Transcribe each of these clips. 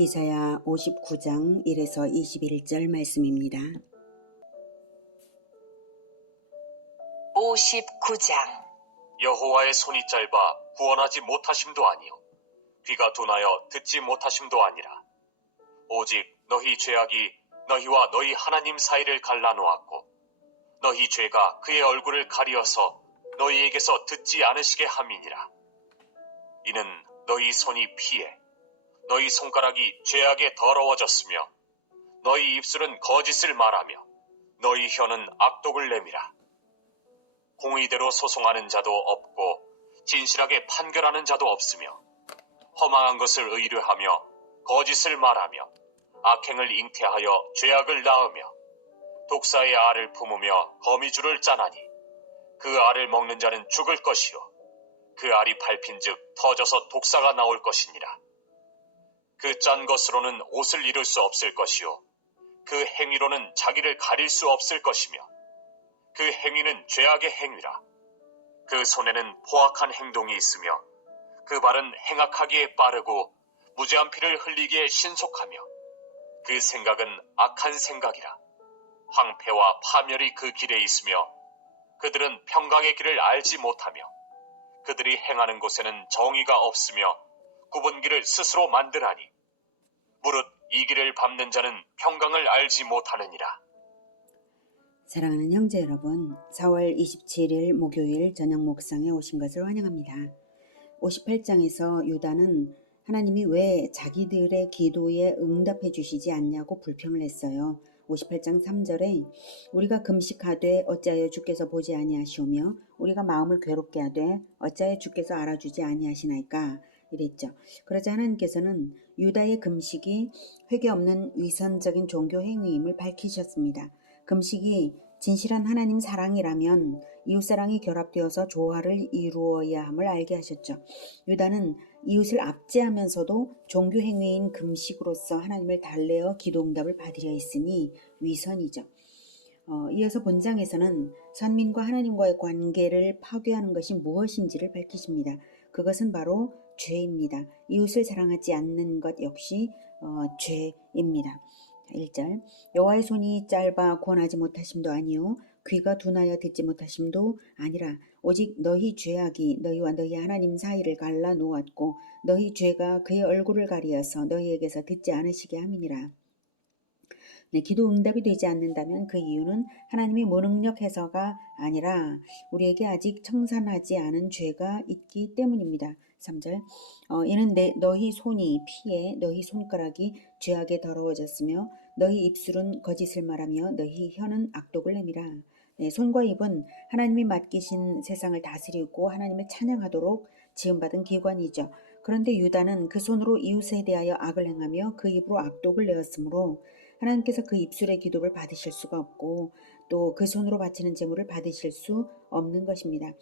이사야 59장 1에서 21절 말씀입니다. 59장. 여호와의 손이 짧아 구원하지 못하심도 아니요 귀가 둔하여 듣지 못하심도 아니라 오직 너희 죄악이 너희와 너희 하나님 사이를 갈라놓았고 너희 죄가 그의 얼굴을 가리어서 너희에게서 듣지 않으시게 함이니라. 이는 너희 손이 피해 너희 손가락이 죄악에 더러워졌으며 너희 입술은 거짓을 말하며 너희 혀는 악독을 내밀어 공의대로 소송하는 자도 없고 진실하게 판결하는 자도 없으며 허망한 것을 의뢰하며 거짓을 말하며 악행을 잉태하여 죄악을 낳으며 독사의 알을 품으며 거미줄을 짜나니 그 알을 먹는 자는 죽을 것이요 그 알이 밟힌즉 터져서 독사가 나올 것이니라. 그 짠 것으로는 옷을 이룰 수 없을 것이요 그 행위로는 자기를 가릴 수 없을 것이며 그 행위는 죄악의 행위라. 그 손에는 포악한 행동이 있으며 그 발은 행악하기에 빠르고 무죄한 피를 흘리기에 신속하며 그 생각은 악한 생각이라. 황폐와 파멸이 그 길에 있으며 그들은 평강의 길을 알지 못하며 그들이 행하는 곳에는 정의가 없으며 굽은 길을 스스로 만드나니 무릇 이 길을 밟는 자는 평강을 알지 못하느니라. 사랑하는 형제 여러분, 4월 27일 목요일 저녁 묵상에 오신 것을 환영합니다. 58장에서 유다는 하나님이 왜 자기들의 기도에 응답해 주시지 않냐고 불평을 했어요. 58장 3절에 우리가 금식하되 어찌하여 주께서 보지 아니하시오며 우리가 마음을 괴롭게 하되 어찌하여 주께서 알아주지 아니하시나이까 이랬죠. 그러자 하나님께서는 유다의 금식이 회개 없는 위선적인 종교 행위임을 밝히셨습니다. 금식이 진실한 하나님 사랑이라면 이웃사랑이 결합되어서 조화를 이루어야 함을 알게 하셨죠. 유다는 이웃을 압제하면서도 종교 행위인 금식으로서 하나님을 달래어 기도응답을 받으려 했으니 위선이죠. 이어서 본장에서는 선민과 하나님과의 관계를 파괴하는 것이 무엇인지를 밝히십니다. 그것은 바로 죄입니다. 이웃을 사랑하지 않는 것 역시 죄입니다. 1절 여호와의 손이 짧아 구원하지 못하심도 아니요 귀가 둔하여 듣지 못하심도 아니라 오직 너희 죄악이 너희와 너희 하나님 사이를 갈라 놓았고 너희 죄가 그의 얼굴을 가리어서 너희에게서 듣지 않으시게 함이니라. 네, 기도 응답이 되지 않는다면 그 이유는 하나님이 무능력해서가 아니라 우리에게 아직 청산하지 않은 죄가 있기 때문입니다. 3절 이는 너희 손이 피해 너희 손가락이 죄악에 더러워졌으며 너희 입술은 거짓을 말하며 너희 혀는 악독을 내밀어. 네, 손과 입은 하나님이 맡기신 세상을 다스리고 하나님을 찬양하도록 지음받은 기관이죠. 그런데 유다는 그 손으로 이웃에 대하여 악을 행하며 그 입으로 악독을 내었으므로 하나님께서 그 입술의 기도를 받으실 수가 없고 또 그 손으로 바치는 제물을 받으실 수 없는 것입니다.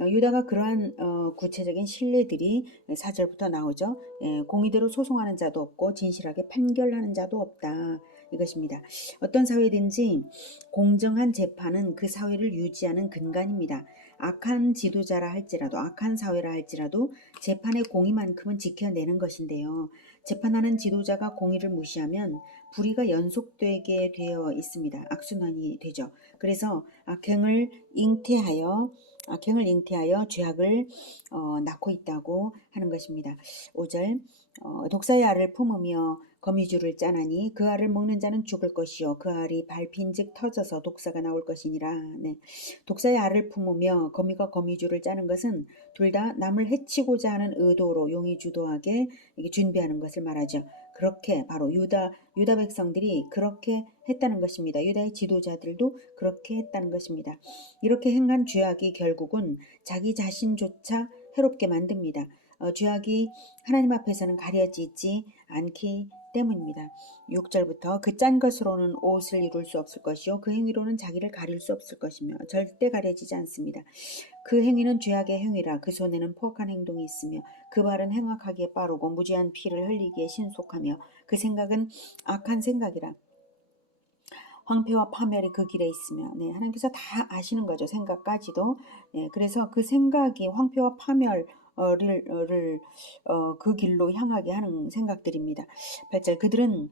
유다가 그러한 구체적인 신뢰들이 4절부터 나오죠. 공의대로 소송하는 자도 없고 진실하게 판결하는 자도 없다. 이것입니다. 어떤 사회든지 공정한 재판은 그 사회를 유지하는 근간입니다. 악한 지도자라 할지라도 악한 사회라 할지라도 재판의 공의만큼은 지켜내는 것인데요. 재판하는 지도자가 공의를 무시하면 불의가 연속되게 되어 있습니다. 악순환이 되죠. 그래서 악행을 잉태하여 죄악을 낳고 있다고 하는 것입니다. 5절 독사의 알을 품으며 거미줄을 짜나니 그 알을 먹는 자는 죽을 것이요 그 알이 밟힌즉 터져서 독사가 나올 것이니라. 네. 독사의 알을 품으며 거미가 거미줄을 짜는 것은 둘 다 남을 해치고자 하는 의도로 용의주도하게 준비하는 것을 말하죠. 그렇게 바로 유다 백성들이 그렇게 했다는 것입니다. 유다의 지도자들도 그렇게 했다는 것입니다. 이렇게 행한 죄악이 결국은 자기 자신조차 해롭게 만듭니다. 죄악이 하나님 앞에서는 가려지지 않기 때문입니다. 6절부터 그 짠 것으로는 옷을 이룰 수 없을 것이요 그 행위로는 자기를 가릴 수 없을 것이며 절대 가려지지 않습니다. 그 행위는 죄악의 행위라 그 손에는 포악한 행동이 있으며 그 발은 행악하기에 빠르고 무죄한 피를 흘리기에 신속하며 그 생각은 악한 생각이라. 황폐와 파멸이 그 길에 있으며 하나님께서 다 아시는 거죠. 생각까지도. 그래서 그 생각이 황폐와 파멸 그 길로 향하게 하는 생각들입니다. 8절 그들은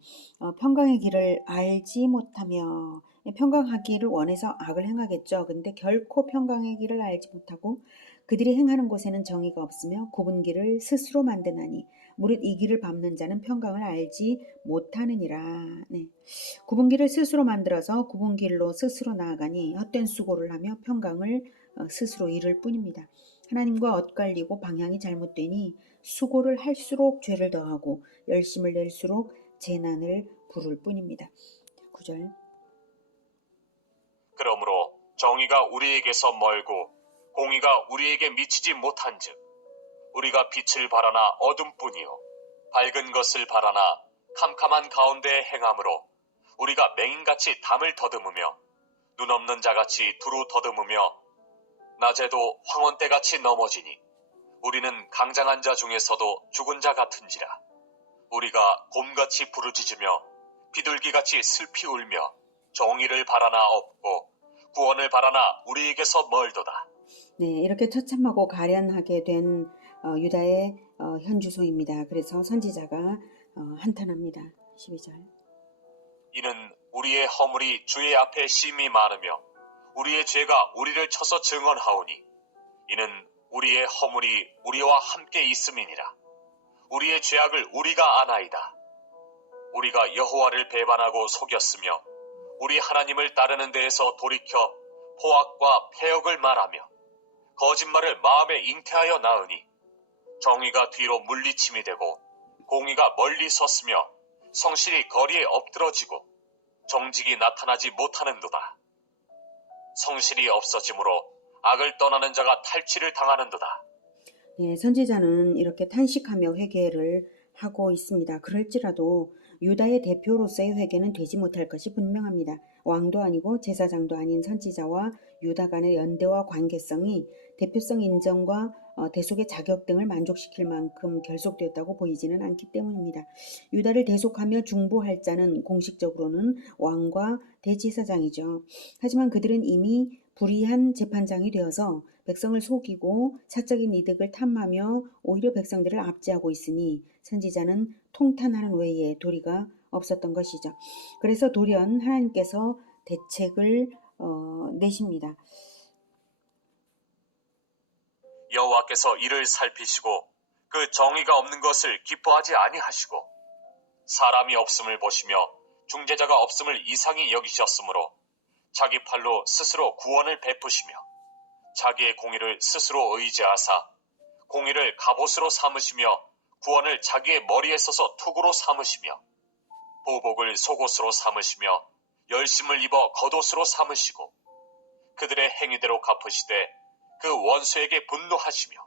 평강의 길을 알지 못하며 평강하기를 원해서 악을 행하겠죠. 근데 결코 평강의 길을 알지 못하고 그들이 행하는 곳에는 정의가 없으며 굽은 길을 스스로 만드나니 무릇 이 길을 밟는 자는 평강을 알지 못하느니라. 네. 굽은 길을 스스로 만들어서 굽은 길로 스스로 나아가니 헛된 수고를 하며 평강을 스스로 잃을 뿐입니다. 하나님과 엇갈리고 방향이 잘못되니 수고를 할수록 죄를 더하고 열심을 낼수록 재난을 부를 뿐입니다. 9절 그러므로 정의가 우리에게서 멀고 공의가 우리에게 미치지 못한즉 우리가 빛을 바라나 어둠뿐이요 밝은 것을 바라나 캄캄한 가운데 행함으로 우리가 맹인같이 담을 더듬으며 눈 없는 자같이 두루 더듬으며 낮에도 황혼때같이 넘어지니 우리는 강장한 자 중에서도 죽은 자 같은지라 우리가 곰같이 부르짖으며 비둘기같이 슬피 울며 정의를 바라나 없고 구원을 바라나 우리에게서 멀도다. 네, 이렇게 처참하고 가련하게 된 유다의 현주소입니다. 그래서 선지자가 한탄합니다. 12절 이는 우리의 허물이 주의 앞에 심히 많으며 우리의 죄가 우리를 쳐서 증언하오니 이는 우리의 허물이 우리와 함께 있음이니라. 우리의 죄악을 우리가 아나이다. 우리가 여호와를 배반하고 속였으며 우리 하나님을 따르는 데에서 돌이켜 포악과 패역을 말하며 거짓말을 마음에 잉태하여 낳으니 정의가 뒤로 물리침이 되고 공의가 멀리 섰으며 성실이 거리에 엎드러지고 정직이 나타나지 못하는도다. 성실이 없어지므로 악을 떠나는 자가 탈취를 당하는도다. 예, 선지자는 이렇게 탄식하며 회개를 하고 있습니다. 그럴지라도 유다의 대표로서의 회개는 되지 못할 것이 분명합니다. 왕도 아니고 제사장도 아닌 선지자와 유다 간의 연대와 관계성이 대표성 인정과 대속의 자격 등을 만족시킬 만큼 결속되었다고 보이지는 않기 때문입니다. 유다를 대속하며 중보할 자는 공식적으로는 왕과 대제사장이죠. 하지만 그들은 이미 불의한 재판장이 되어서 백성을 속이고 사적인 이득을 탐하며 오히려 백성들을 압제하고 있으니 선지자는 통탄하는 외에 도리가 없었던 것이죠. 그래서 돌연 하나님께서 대책을 내십니다. 여호와께서 이를 살피시고 그 정의가 없는 것을 기뻐하지 아니하시고 사람이 없음을 보시며 중재자가 없음을 이상히 여기셨으므로 자기 팔로 스스로 구원을 베푸시며 자기의 공의를 스스로 의지하사 공의를 갑옷으로 삼으시며 구원을 자기의 머리에 써서 투구로 삼으시며 보복을 속옷으로 삼으시며 열심을 입어 겉옷으로 삼으시고 그들의 행위대로 갚으시되 그 원수에게 분노하시며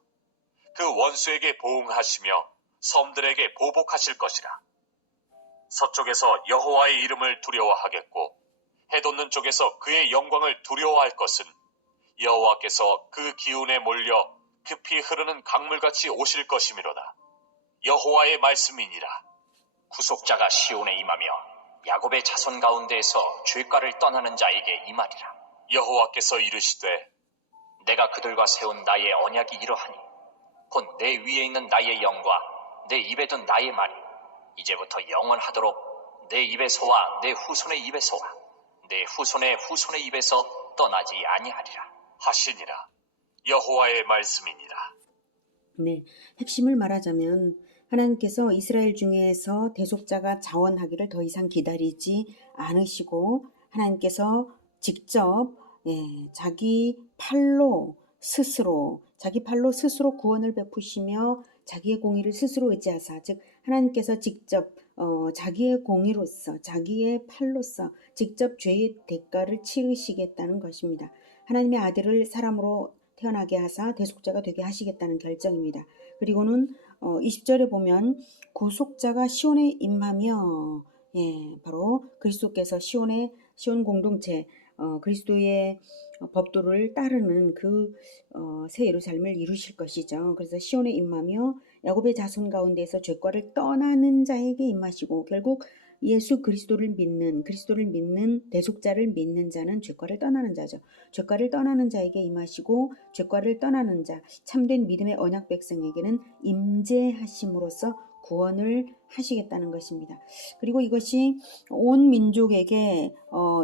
그 원수에게 보응하시며 섬들에게 보복하실 것이라. 서쪽에서 여호와의 이름을 두려워하겠고 해돋는 쪽에서 그의 영광을 두려워할 것은 여호와께서 그 기운에 몰려 급히 흐르는 강물같이 오실 것이미로다. 여호와의 말씀이니라. 구속자가 시온에 임하며 야곱의 자손 가운데에서 죄가를 떠나는 자에게 임하리라. 여호와께서 이르시되 내가 그들과 세운 나의 언약이 이러하니 곧 내 위에 있는 나의 영과 내 입에 둔 나의 말이 이제부터 영원하도록 내 입에서와 내 후손의 입에서와 내 후손의 후손의 입에서 떠나지 아니하리라 하시니라. 여호와의 말씀이니라. 네, 핵심을 말하자면 하나님께서 이스라엘 중에서 대속자가 자원하기를 더 이상 기다리지 않으시고 하나님께서 직접 자기 팔로 스스로 구원을 베푸시며 자기의 공의를 스스로 의지하사 즉 하나님께서 직접 자기의 공의로서 자기의 팔로서 직접 죄의 대가를 치르시겠다는 것입니다. 하나님의 아들을 사람으로 태어나게 하사 대속자가 되게 하시겠다는 결정입니다. 그리고는 20절에 보면 구속자가 시온에 임하며 바로 그리스도께서 시온 공동체 그리스도의 법도를 따르는 그 새 예루살렘을 이루실 것이죠. 그래서 시온에 임하며 야곱의 자손 가운데에서 죄과를 떠나는 자에게 임하시고 결국 예수 그리스도를 믿는 대속자를 믿는 자는 죄과를 떠나는 자죠. 죄과를 떠나는 자에게 임하시고 죄과를 떠나는 자, 참된 믿음의 언약 백성에게는 임재하심으로써 구원을 하시겠다는 것입니다. 그리고 이것이 온 민족에게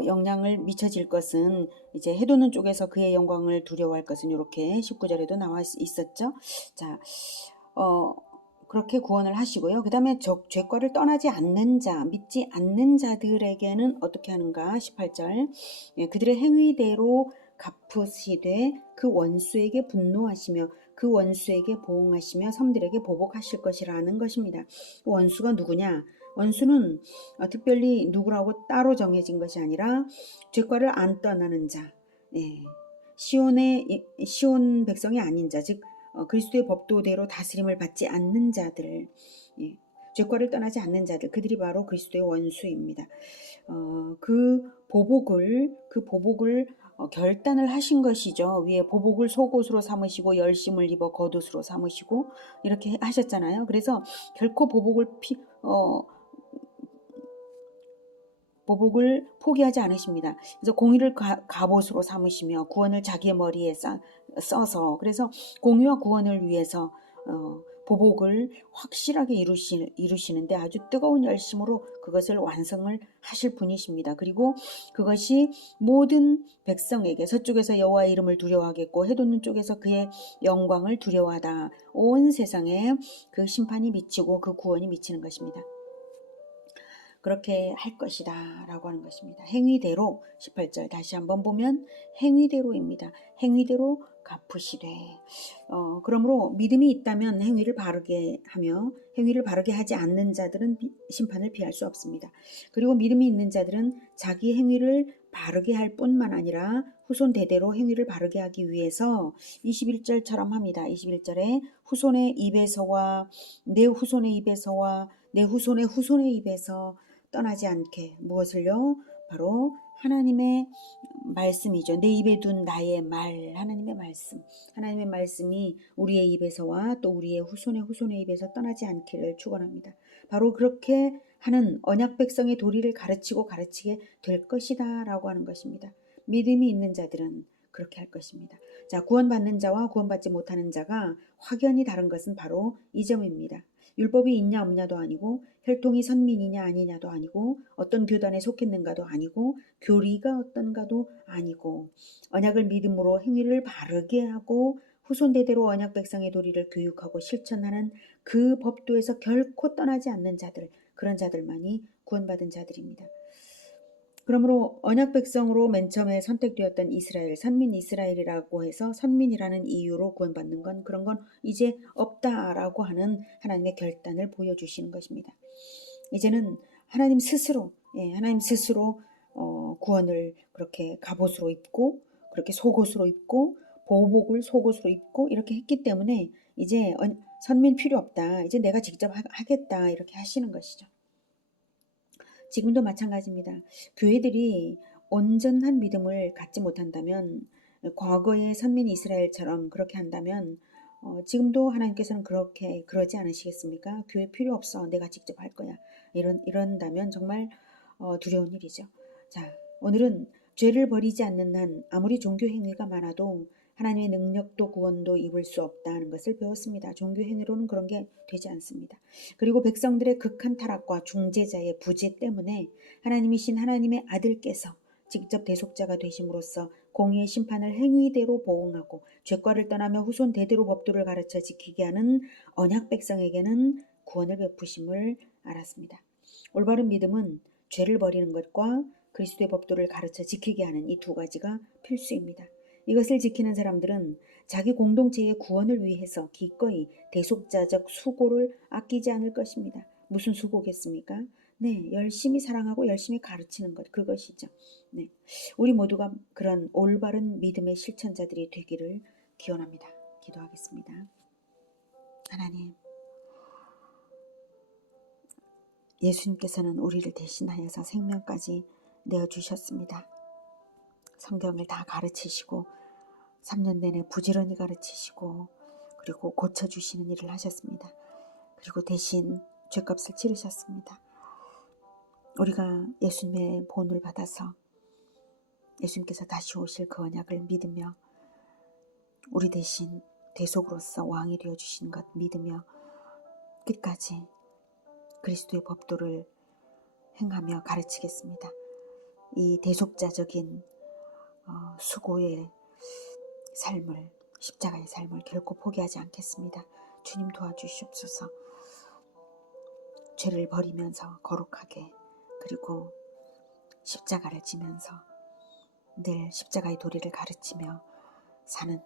영향을 미쳐질 것은 이제 해도는 쪽에서 그의 영광을 두려워할 것은 이렇게 19절에도 나와 있었죠. 자, 그렇게 구원을 하시고요. 그 다음에 죄과를 떠나지 않는 자, 믿지 않는 자들에게는 어떻게 하는가? 18절. 예, 그들의 행위대로 갚으시되 그 원수에게 분노하시며 그 원수에게 보응하시며 섬들에게 보복하실 것이라는 것입니다. 원수가 누구냐? 원수는 특별히 누구라고 따로 정해진 것이 아니라 죄과를 안 떠나는 자, 예, 시온 백성이 아닌 자, 즉 그리스도의 법도대로 다스림을 받지 않는 자들, 예, 죄과를 떠나지 않는 자들, 그들이 바로 그리스도의 원수입니다. 그 보복을 결단을 하신 것이죠. 위에 보복을 속옷으로 삼으시고 열심을 입어 겉옷으로 삼으시고 이렇게 하셨잖아요. 그래서 결코 보복을 포기하지 않으십니다. 그래서 공의를 갑옷으로 삼으시며 구원을 자기의 머리에 써서 그래서 공의와 구원을 위해서 보복을 확실하게 이루시는데 아주 뜨거운 열심으로 그것을 완성을 하실 분이십니다. 그리고 그것이 모든 백성에게 서쪽에서 여호와의 이름을 두려워하겠고 해돋는 쪽에서 그의 영광을 두려워하다. 온 세상에 그 심판이 미치고 그 구원이 미치는 것입니다. 그렇게 할 것이다 라고 하는 것입니다. 행위대로 18절 다시 한번 보면 행위대로입니다. 행위대로 갚으시되 그러므로 믿음이 있다면 행위를 바르게 하며 행위를 바르게 하지 않는 자들은 심판을 피할 수 없습니다. 그리고 믿음이 있는 자들은 자기 행위를 바르게 할 뿐만 아니라 후손 대대로 행위를 바르게 하기 위해서 21절처럼 합니다. 21절에 후손의 입에서와 내 후손의 입에서와 내 후손의 후손의 입에서 떠나지 않게 무엇을요? 바로 하나님의 말씀이죠. 내 입에 둔 나의 말, 하나님의 말씀. 하나님의 말씀이 우리의 입에서와 또 우리의 후손의 입에서 떠나지 않기를 축원합니다. 바로 그렇게 하는 언약 백성의 도리를 가르치게 될 것이다 라고 하는 것입니다. 믿음이 있는 자들은 그렇게 할 것입니다. 자, 구원받는 자와 구원받지 못하는 자가 확연히 다른 것은 바로 이 점입니다. 율법이 있냐 없냐도 아니고 혈통이 선민이냐 아니냐도 아니고 어떤 교단에 속했는가도 아니고 교리가 어떤가도 아니고 언약을 믿음으로 행위를 바르게 하고 후손 대대로 언약 백성의 도리를 교육하고 실천하는 그 법도에서 결코 떠나지 않는 자들, 그런 자들만이 구원받은 자들입니다. 그러므로 언약 백성으로 맨 처음에 선택되었던 이스라엘, 선민 이스라엘이라고 해서 선민이라는 이유로 구원받는 건 그런 건 이제 없다라고 하는 하나님의 결단을 보여주시는 것입니다. 이제는 하나님 스스로 구원을 그렇게 갑옷으로 입고 그렇게 속옷으로 입고 보복을 속옷으로 입고 이렇게 했기 때문에 이제 선민 필요 없다. 이제 내가 직접 하겠다 이렇게 하시는 것이죠. 지금도 마찬가지입니다. 교회들이 온전한 믿음을 갖지 못한다면 과거의 선민 이스라엘처럼 그렇게 한다면 지금도 하나님께서는 그러지 않으시겠습니까? 교회 필요 없어. 내가 직접 할 거야. 이런다면 정말 두려운 일이죠. 자, 오늘은 죄를 버리지 않는 한 아무리 종교 행위가 많아도 하나님의 능력도 구원도 입을 수 없다는 것을 배웠습니다. 종교 행위로는 그런 게 되지 않습니다. 그리고 백성들의 극한 타락과 중재자의 부재 때문에 하나님이신 하나님의 아들께서 직접 대속자가 되심으로써 공의의 심판을 행위대로 보응하고 죄과를 떠나며 후손 대대로 법도를 가르쳐 지키게 하는 언약 백성에게는 구원을 베푸심을 알았습니다. 올바른 믿음은 죄를 버리는 것과 그리스도의 법도를 가르쳐 지키게 하는 이 두 가지가 필수입니다. 이것을 지키는 사람들은 자기 공동체의 구원을 위해서 기꺼이 대속자적 수고를 아끼지 않을 것입니다. 무슨 수고겠습니까? 네, 열심히 사랑하고 열심히 가르치는 것, 그것이죠. 네, 우리 모두가 그런 올바른 믿음의 실천자들이 되기를 기원합니다. 기도하겠습니다. 하나님, 예수님께서는 우리를 대신하여서 생명까지 내어주셨습니다. 성경을 다 가르치시고 3년 내내 부지런히 가르치시고 그리고 고쳐주시는 일을 하셨습니다. 그리고 대신 죄값을 치르셨습니다. 우리가 예수님의 본을 받아서 예수님께서 다시 오실 그 언약을 믿으며 우리 대신 대속으로서 왕이 되어주신 것 믿으며 끝까지 그리스도의 법도를 행하며 가르치겠습니다. 이 대속자적인 수고의 삶을, 십자가의 삶을 결코 포기하지 않겠습니다. 주님 도와주시옵소서. 죄를 버리면서 거룩하게, 그리고 십자가를 지면서 늘 십자가의 도리를 가르치며 사는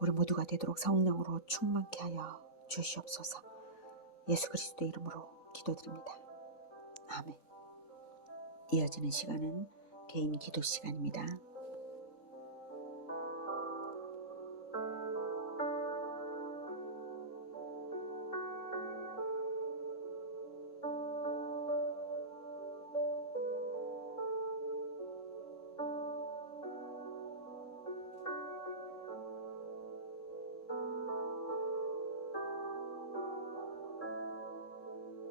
우리 모두가 되도록 성령으로 충만케 하여 주시옵소서. 예수 그리스도의 이름으로 기도드립니다. 아멘. 이어지는 시간은 개인 기도 시간입니다.